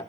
Aye.